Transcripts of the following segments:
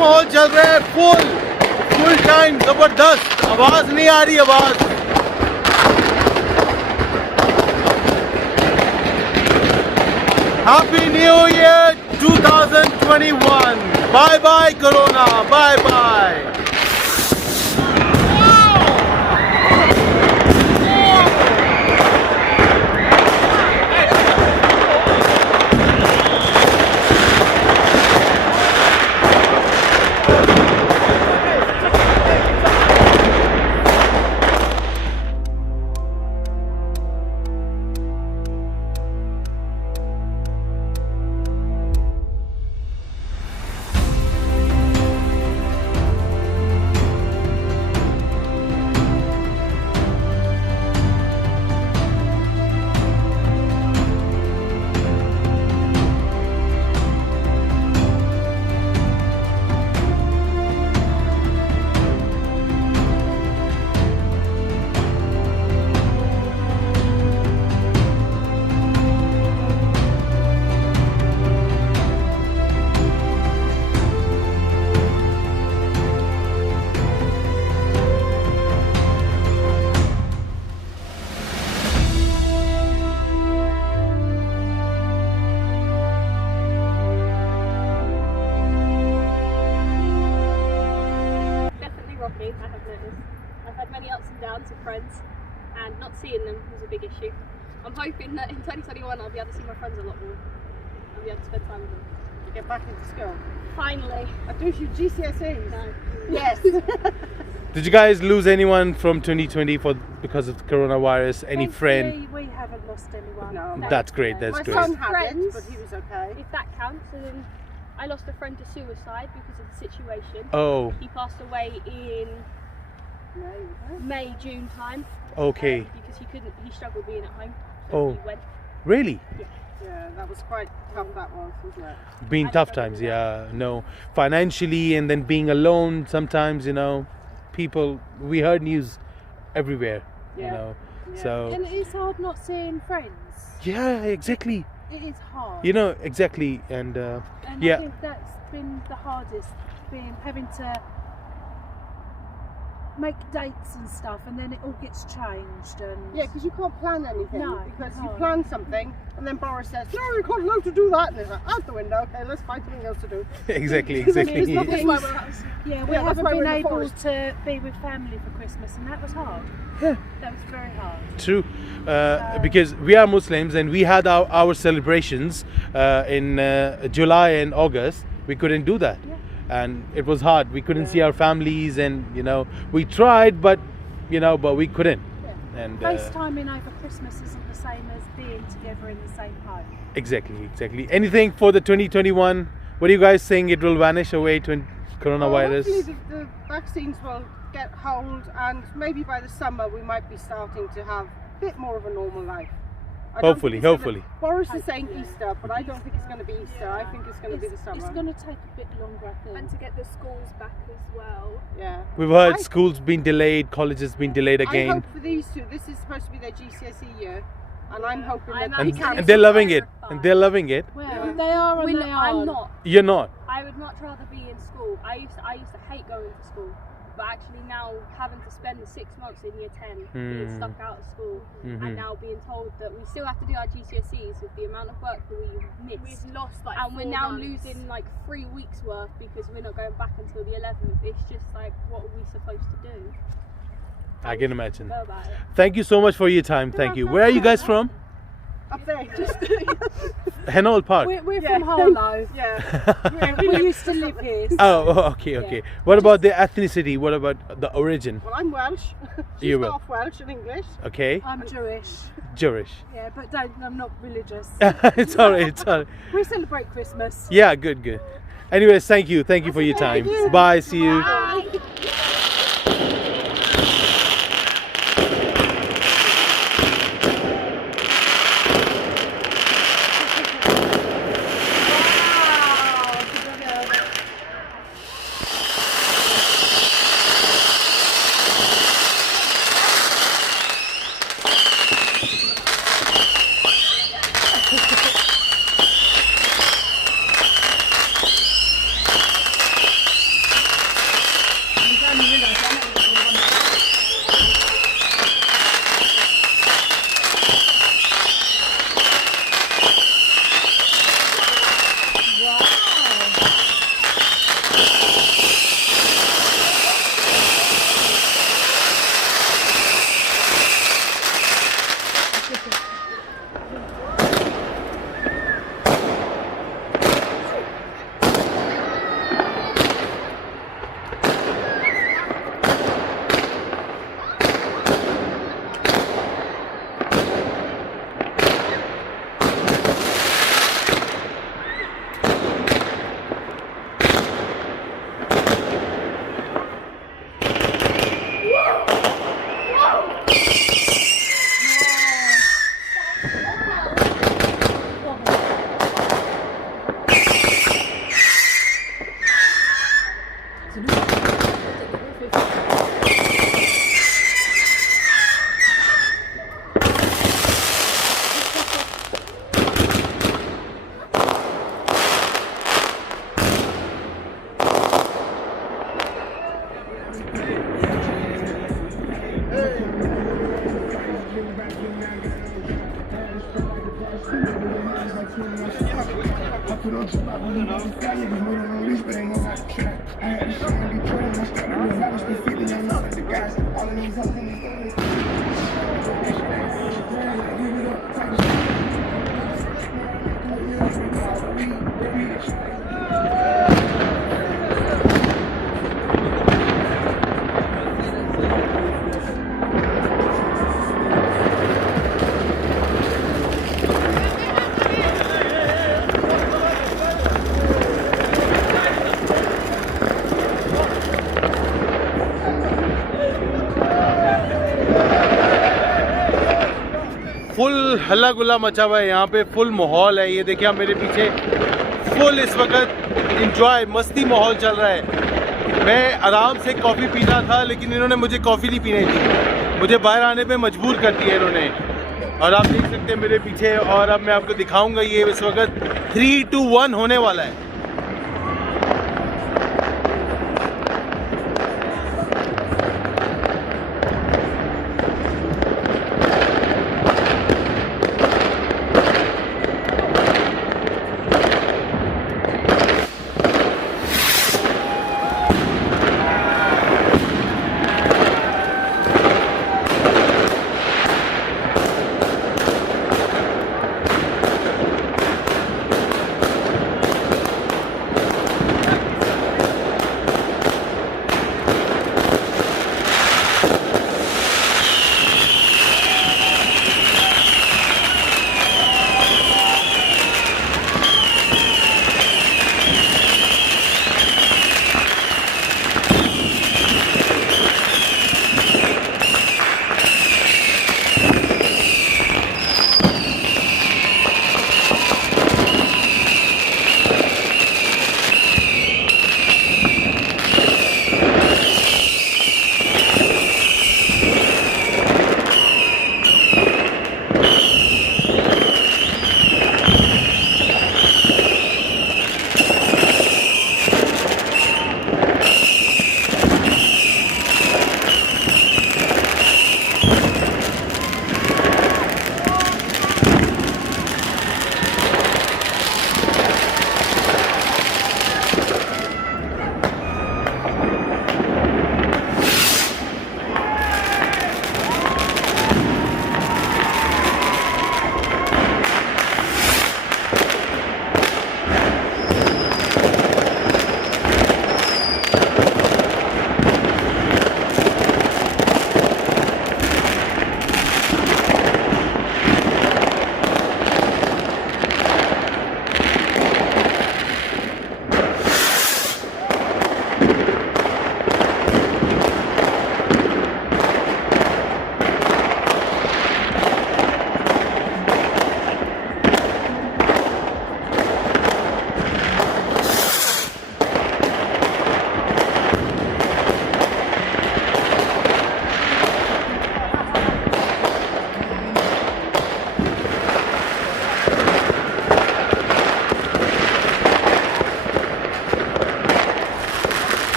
माहौल चल रहा है फुल टाइम जबरदस्त. आवाज नहीं आ रही आवाज. Happy New Year 2021. Bye bye Corona. Bye bye. I have noticed. I've had many ups and downs with friends, and not seeing them was a big issue. I'm hoping that in 2021 I'll be able to see my friends a lot more. I'll be able to spend time with them. You get back into school. Finally. I do your GCSEs. No. Yes. Did you guys lose anyone from 2020 because of the coronavirus? Any friend? We haven't lost anyone. No. That's great. That's My great. son had Friends. it, but he was okay. If that counts, and then I lost a friend to suicide because of the situation. Oh, He passed away in May, June time. okay. Because he struggled being at home. So Oh. he went. Really? Yeah, that was quite tough, that was, wasn't it? Been tough times, yeah. No, financially, and then being alone sometimes, people, we heard news everywhere, Yeah. Yeah. So, And it's hard not seeing friends. yeah, exactly. It is hard. Exactly. And, And yeah. I think that's been the hardest, having to make dates and stuff, and then it all gets changed. And Yeah, because you can't plan anything. No, because you you can't. plan something, and then Boris says, no, you can't allowed to do that. And it's like, out the window, okay, let's find something else to do. exactly. It's not That's things. yeah, we Yeah, that's haven't why we're been in the able forest. to be with family for Christmas, and that was hard. Yeah. That was very hard. True, because we are Muslims and we had our celebrations in July and August. We couldn't do that, Yeah. and it was hard. We couldn't see our families, and we tried, but but we couldn't. Yeah. And FaceTiming over Christmas isn't the same as being together in the same home. exactly. Anything for the 2021? What are you guys saying? It will vanish away to coronavirus? Well, hopefully the vaccines will get hold, and maybe by the summer we might be starting to have a bit more of a normal life. I don't think Hopefully. it's Boris is saying Easter, but I don't think it's going to be Easter. I think it's going to be the summer. It's going to take a bit longer, I think. And to get the schools back as well. Yeah. We've heard I- schools been delayed, colleges been delayed I again, hope for these two. This is supposed to be their GCSE year, and I'm hoping I'm that and, they can. and they're loving it, and they're loving it. Well, they are and they I'm aren't. not. You're not. I would much rather be in school. I used to hate going to school, but actually now having to spend the 6 months in year 10 being stuck out of school, and now being told that we still have to do our GCSEs with the amount of work that we missed. We've lost like And we're 4 now months. losing like 3 weeks worth because we're not going back until the 11th. It's just like, what are we supposed to do? I can imagine. Go about it. Thank you so much for your time. Thank you. Where are you guys from? Up there, just Henold Park. We're from Harlow. yeah. We used to live here. so- Oh, okay. What about the ethnicity? What about the origin? Well, I'm Welsh. She's You will. half Welsh and English. Okay, I'm Jewish. Jewish. Yeah, but I'm not religious. It's alright. We celebrate Christmas. Yeah, good. Anyways, thank you for your time. Bye. See you. Full हल्ला गुल्ला मचा हुआ है यहाँ पे, full माहौल है। ये देखिए आप मेरे पीछे, फुल इस वक्त इंजॉय मस्ती माहौल चल रहा है। मैं आराम से कॉफ़ी पी रहा था, लेकिन इन्होंने मुझे कॉफ़ी नहीं पीने दी, मुझे बाहर आने पे मजबूर कर दिया इन्होंने। और आप देख सकते हैं मेरे पीछे, और अब मैं आपको दिखाऊंगा ये इस वक्त 3, 2, 1 होने वाला है।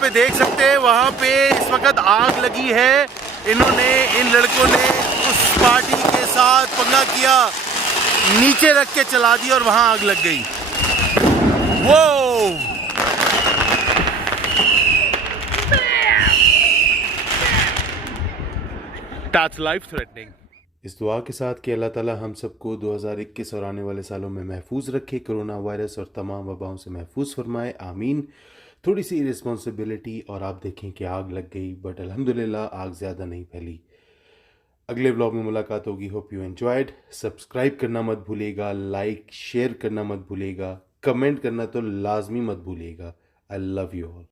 पे देख सकते हैं वहाँ पे इस वक्त आग लगी है। इन्होंने, इन लड़कों ने उस पार्टी के साथ पंगा किया, नीचे रख के चला दी और वहाँ आग लग गई। वो That's life threatening। इस दुआ के साथ कि अल्लाह ताला हम सबको 2021 और आने वाले सालों में महफूज रखे, कोरोना वायरस और तमाम वबाओं से महफूज फरमाए, आमीन। थोड़ी सी रिस्पॉन्सिबिलिटी और आप देखें कि आग लग गई, बट अल्हम्दुलिल्लाह आग ज़्यादा नहीं फैली। अगले व्लॉग में मुलाकात होगी। Hope you enjoyed. सब्सक्राइब करना मत भूलिएगा, लाइक शेयर करना मत भूलिएगा, कमेंट करना तो लाजमी मत भूलिएगा। I love you all.